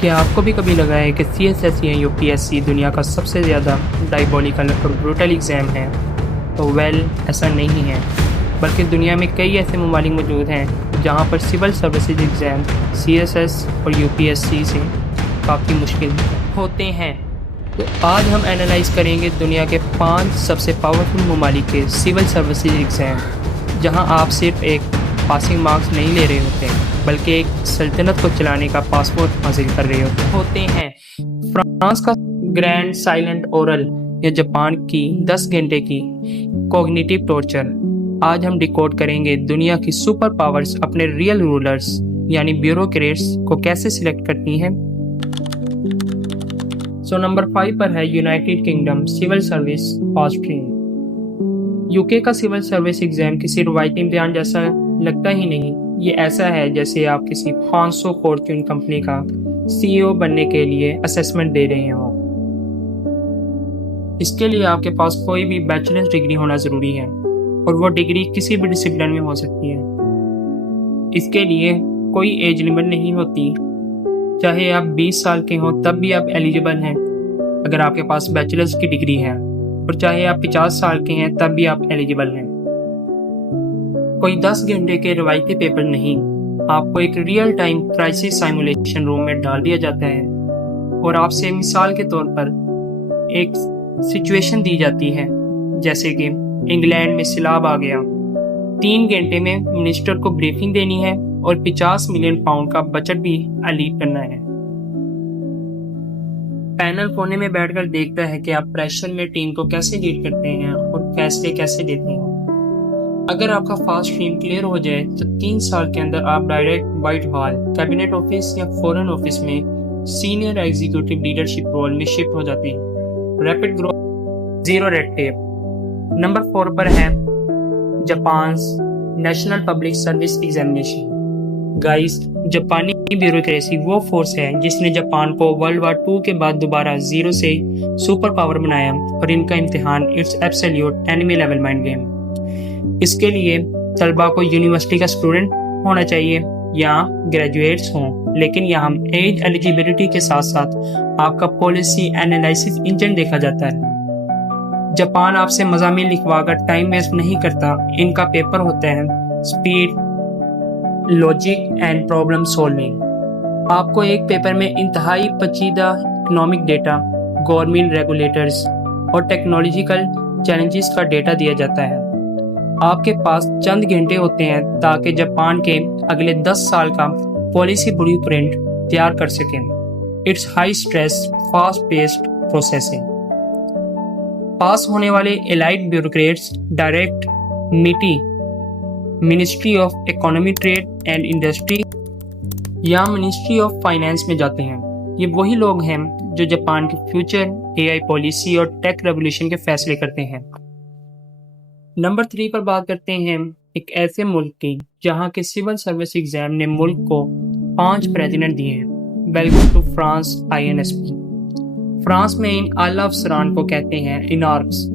क्या आपको भी कभी लगा है कि CSS या UPSC दुनिया का सबसे ज़्यादा डायबॉलिकल और ब्रूटल एग्ज़ाम है? तो ऐसा नहीं है, बल्कि दुनिया में कई ऐसे ममालिक मौजूद हैं जहां पर सिविल सर्विसेज एग्ज़ाम CSS और UPSC से काफ़ी मुश्किल होते हैं। तो आज हम एनालाइज़ करेंगे दुनिया के 5 सबसे पावरफुल ममालिक के सिविल सर्विसेज एग्ज़ाम, जहां आप सिर्फ एक पासिंग मार्क्स नहीं ले रहे होते बल्कि एक सल्तनत को चलाने का पासपोर्ट हासिल कर रहे होते हैं। फ्रांस का ग्रैंड साइलेंट ओरल या जापान की 10 घंटे की कॉग्निटिव टॉर्चर। आज हम डिकोड करेंगे दुनिया की सुपर पावर्स अपने रियल रूलर्स यानी ब्यूरोक्रेट्स को कैसे सिलेक्ट करती हैं। नंबर 5 पर है United Kingdom civil service fast track. UK का सिविल सर्विस एग्जाम किसी रवायती इम्तिहान जैसा लगता ही नहीं। ये ऐसा है जैसे आप किसी हांसो फॉर्च्यून कंपनी का CEO बनने के लिए असेसमेंट दे रहे हो। इसके लिए आपके पास कोई भी बैचलर्स डिग्री होना ज़रूरी है और वो डिग्री किसी भी डिसिप्लिन में हो सकती है। इसके लिए कोई एज लिमिट नहीं होती, चाहे आप 20 साल के हों तब भी आप एलिजिबल हैं अगर आपके पास बैचलर्स की डिग्री है, और चाहे आप 50 साल के हैं तब भी आप एलिजिबल हैं। कोई 10 घंटे के रवायती पेपर नहीं, आपको एक real time crisis simulation room में डाल दिया जाता है और आपसे मिसाल के तौर पर एक सिचुएशन दी जाती है, जैसे कि इंग्लैंड में सैलाब आ गया। 3 घंटे में मिनिस्टर को ब्रीफिंग देनी है और 50 मिलियन पाउंड का बजट भी अलीट करना है। पैनल कोने में बैठकर देखता है कि आप प्रेशर में टीम को कैसे लीड करते हैं और फैसले कैसे देते हैं। अगर आपका फास्ट स्ट्रीम क्लियर हो जाए तो 3 साल के अंदर आप direct white hall, cabinet office या फॉरेन ऑफिस में सीनियर एग्जीक्यूटिव लीडरशिप रोल में शिफ्ट हो जाते हैं। Rapid growth, zero red tape. Number 4 पर है Japan national public service examination. Guys, जापानी ब्यूरोक्रेसी वो फोर्स है जिसने जापान को वर्ल्ड वॉर 2 के बाद दोबारा जीरो से सुपर पावर बनाया, और इनका इम्तिहान it's absolute enemy level mind game. इसके लिए तलबा को यूनिवर्सिटी का स्टूडेंट होना चाहिए या ग्रेजुएट्स हों, लेकिन यहाँ एज एलिजिबिलिटी के साथ साथ आपका पॉलिसी एनालिसिस इंजन देखा जाता है। जापान आपसे मज़ामीन लिखवाकर टाइम वेस्ट नहीं करता। इनका पेपर होता है speed, logic and problem solving. आपको एक पेपर में इंतहाई पेचीदा इकोनॉमिक डेटा, गवर्नमेंट रेगुलेटर्स और टेक्नोलॉजिकल चैलेंजेस का डेटा दिया जाता है। आपके पास चंद घंटे होते हैं ताकि जापान के अगले 10 साल का पॉलिसी ब्लूप्रिंट तैयार कर सकें। It's high stress fast paced processing. पास होने वाले एलाइड ब्यूरोक्रेट्स डायरेक्ट मिटी, ministry of economy, trade and industry या मिनिस्ट्री ऑफ फाइनेंस में जाते हैं। ये वही लोग हैं जो जापान के फ्यूचर AI पॉलिसी और टेक रेवोल्यूशन के फैसले करते हैं। नंबर 3 पर बात करते हैं एक ऐसे मुल्क की जहां के सिविल सर्विस एग्जाम ने मुल्क को 5 प्रेसिडेंट दिए हैं। Welcome to France INSP। France में इन आला अफसरान को कहते हैं इनार्क्स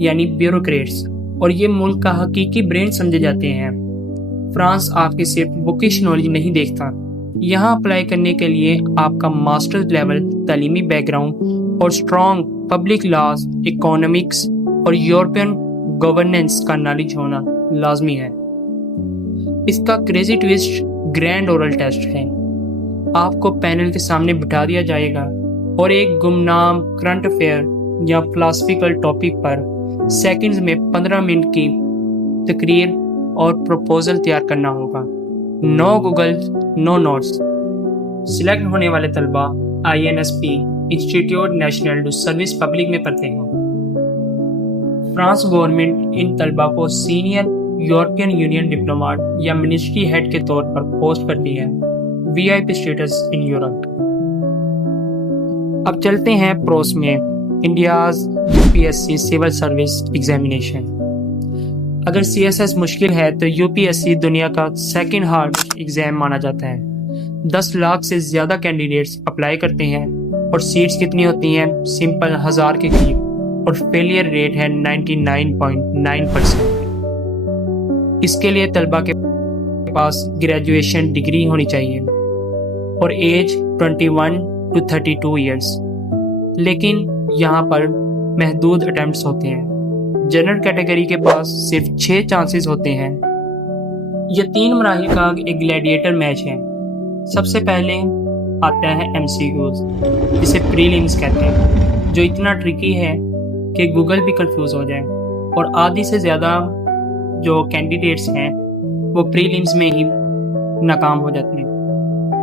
यानी ब्यूरोक्रेट्स, और ये मुल्क का हकीकी ब्रेन समझे जाते हैं। फ्रांस आपकी सिर्फ बुकिश नॉलेज नहीं देखता, यहाँ अप्लाई करने के लिए आपका मास्टर्स लेवल तालीमी बैकग्राउंड और स्ट्रॉन्ग पब्लिक लॉज, इकोनॉमिक्स और यूरोपियन गवर्नेंस का नॉलेज होना लाजमी है। इसका crazy twist grand oral test है। आपको पैनल के सामने बिठा दिया जाएगा और एक गुमनाम करंट अफेयर या फिलोसफिकल टॉपिक पर सेकंड्स में 15 मिनट की तकरीर और प्रपोजल तैयार करना होगा। No Google, no notes. Select होने वाले तलबा INSP institute national to service public में पढ़ते हैं। फ्रांस गवर्नमेंट इन तलबा को सीनियर यूरोपियन यूनियन डिप्लोमेट या मिनिस्ट्री हेड के तौर पर पोस्ट करती है। VIP status in Europe. अब चलते हैं प्रोस में। India's UPSC civil service examination. अगर CSS मुश्किल है तो UPSC दुनिया का सेकंड हार्डेस्ट एग्जाम माना जाता है। 10 लाख से ज़्यादा कैंडिडेट्स अप्लाई करते हैं और सीट्स कितनी होती हैं? सिंपल 1000 के करीब, और फेलियर रेट है 99.9%। इसके लिए तलबा के पास ग्रेजुएशन डिग्री होनी चाहिए। और एज 21 to 32 ईयर्स। लेकिन यहाँ पर महदूद अटेम्प्ट्स होते हैं। जनरल कैटेगरी के पास सिर्फ 6 चांसेस होते हैं। यह 3 मराहिल का एक ग्लैडिएटर मैच है। सबसे पहले आता है MCQs, जिसे प्रीलिम्स कहते हैं, जो इतना ट्रिकी है कि गूगल भी कंफ्यूज हो जाए, और आधी से ज़्यादा जो कैंडिडेट्स हैं वो प्रीलिम्स में ही नाकाम हो जाते हैं।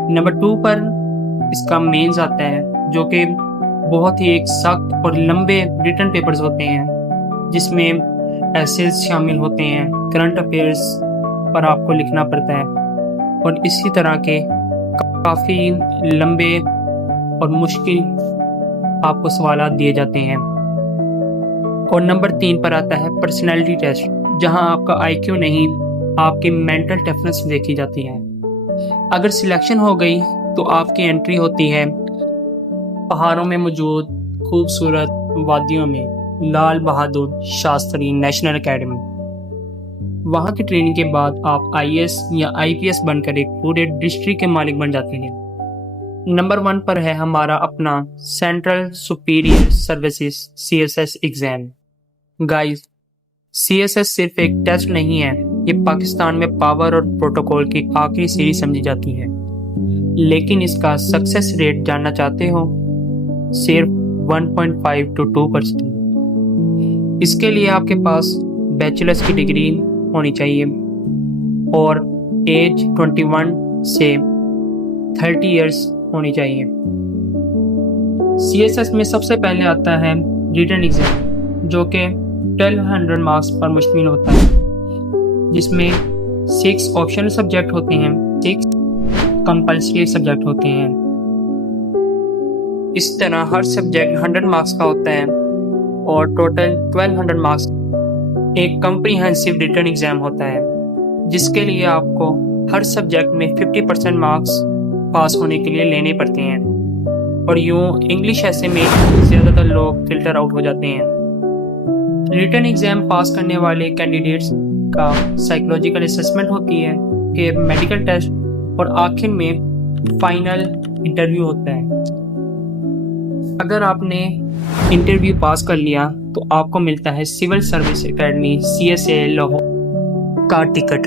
नंबर 2 पर इसका मेंस आता है, जो कि बहुत ही एक सख्त और लंबे रिटन पेपर्स होते हैं, जिसमें एसेस शामिल होते हैं, करंट अफेयर्स पर आपको लिखना पड़ता है, और इसी तरह के काफ़ी लंबे और मुश्किल आपको सवाल दिए जाते हैं। और नंबर 3 पर आता है पर्सनैलिटी टेस्ट, जहां आपका IQ नहीं, आपकी मेंटल टफनेस देखी जाती है। अगर सिलेक्शन हो गई तो आपकी एंट्री होती है पहाड़ों में मौजूद खूबसूरत वादियों में लाल बहादुर शास्त्री नेशनल एकेडमी। वहाँ की ट्रेनिंग के बाद आप IAS या IPS बनकर एक पूरे डिस्ट्रिक्ट के मालिक बन जाते हैं। नंबर 1 पर है हमारा अपना central superior services CSS exam. Guys, CSS सिर्फ एक टेस्ट नहीं है, ये पाकिस्तान में पावर और प्रोटोकॉल की आखिरी सीढ़ी समझी जाती है। लेकिन इसका सक्सेस रेट जानना चाहते हो? सिर्फ 1.5 to 2%। इसके लिए आपके पास बैचलर्स की डिग्री होनी चाहिए और एज 21 से 30 इयर्स होनी चाहिए। CSS में सबसे पहले आता है रिटन एग्जाम, जो कि 1200 मार्क्स पर मुश्तमिल होता है, जिसमें 6 ऑप्शनल सब्जेक्ट होते हैं, 6 कंपल्सरी सब्जेक्ट होते हैं। इस तरह हर सब्जेक्ट 100 मार्क्स का होता है और टोटल 1200 मार्क्स एक कम्प्रीहेंसिव रिटन एग्जाम होता है, जिसके लिए आपको हर सब्जेक्ट में 50% मार्क्स पास होने के लिए लेने पड़ते हैं, और यूँ इंग्लिश ऐसे में ज़्यादातर लोग फिल्टर आउट हो जाते हैं। रिटन एग्ज़ाम पास करने वाले कैंडिडेट्स का साइकोलॉजिकल असेसमेंट होती है, कि मेडिकल टेस्ट, और आखिर में फाइनल इंटरव्यू होता है। अगर आपने इंटरव्यू पास कर लिया तो आपको मिलता है civil service academy CSA Lahore का टिकट।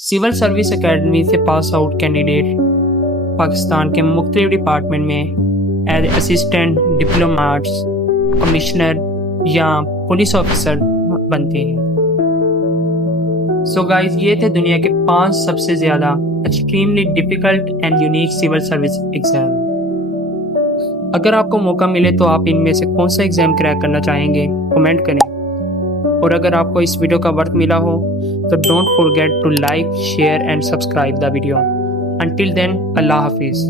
सिविल सर्विस एकेडमी से पास आउट कैंडिडेट पाकिस्तान के मुख्तलिफ डिपार्टमेंट में एज असिस्टेंट, डिप्लोमेट्स, कमिश्नर या पुलिस ऑफिसर बनते हैं। सो गाइज, ये थे दुनिया के 5 सबसे ज़्यादा extremely difficult and unique civil service exam. अगर आपको मौका मिले तो आप इनमें से कौन सा एग्ज़ाम क्रैक करना चाहेंगे, कमेंट करें। और अगर आपको इस वीडियो का वर्थ मिला हो तो don't forget to like, share and subscribe the video. Until then, Allah Hafiz.